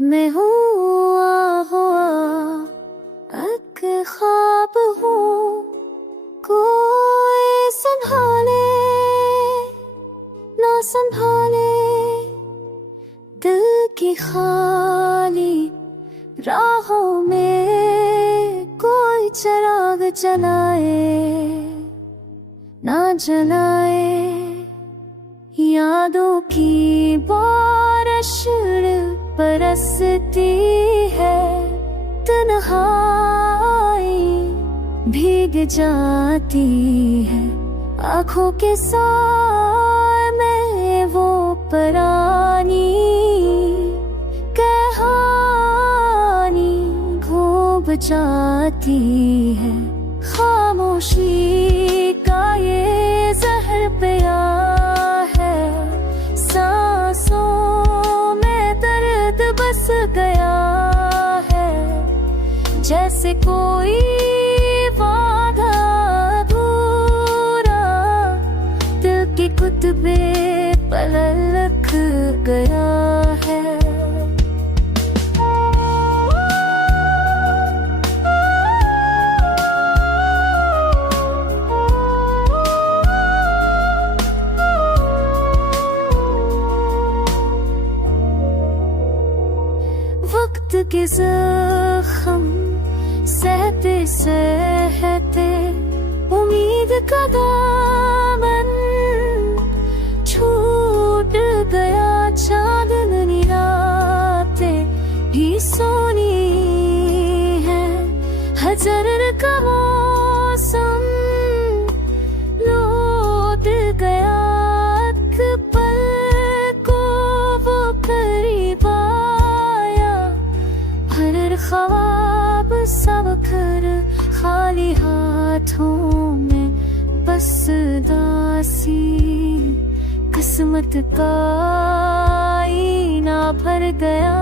मैं हुआ हुआ एक ख्वाब हूँ, कोई संभाले ना संभाले दिल की खाली राहों में कोई चिराग जलाए ना जलाए। यादों की बारिश बरसती है, तन्हाई भीग जाती है। आँखों के साए में वो परानी कहानी घूम जाती है। खामोशी का ये जहर पिया है, सांसों में दर्द बस गया है। जैसे कोई वादा अधूरा दिल के कुतबे पर लिख गया है। वक्त के ज़ख्म सहते सहते उम्मीद का दामन छूट गया। चांदनी रातें भी सोनी है, हज़र का मौसम लौट गया। एक पल को वो करीब आया, हर ख्वाब सब कर खाली हाथों में बस दासी। किस्मत का आईना भर गया।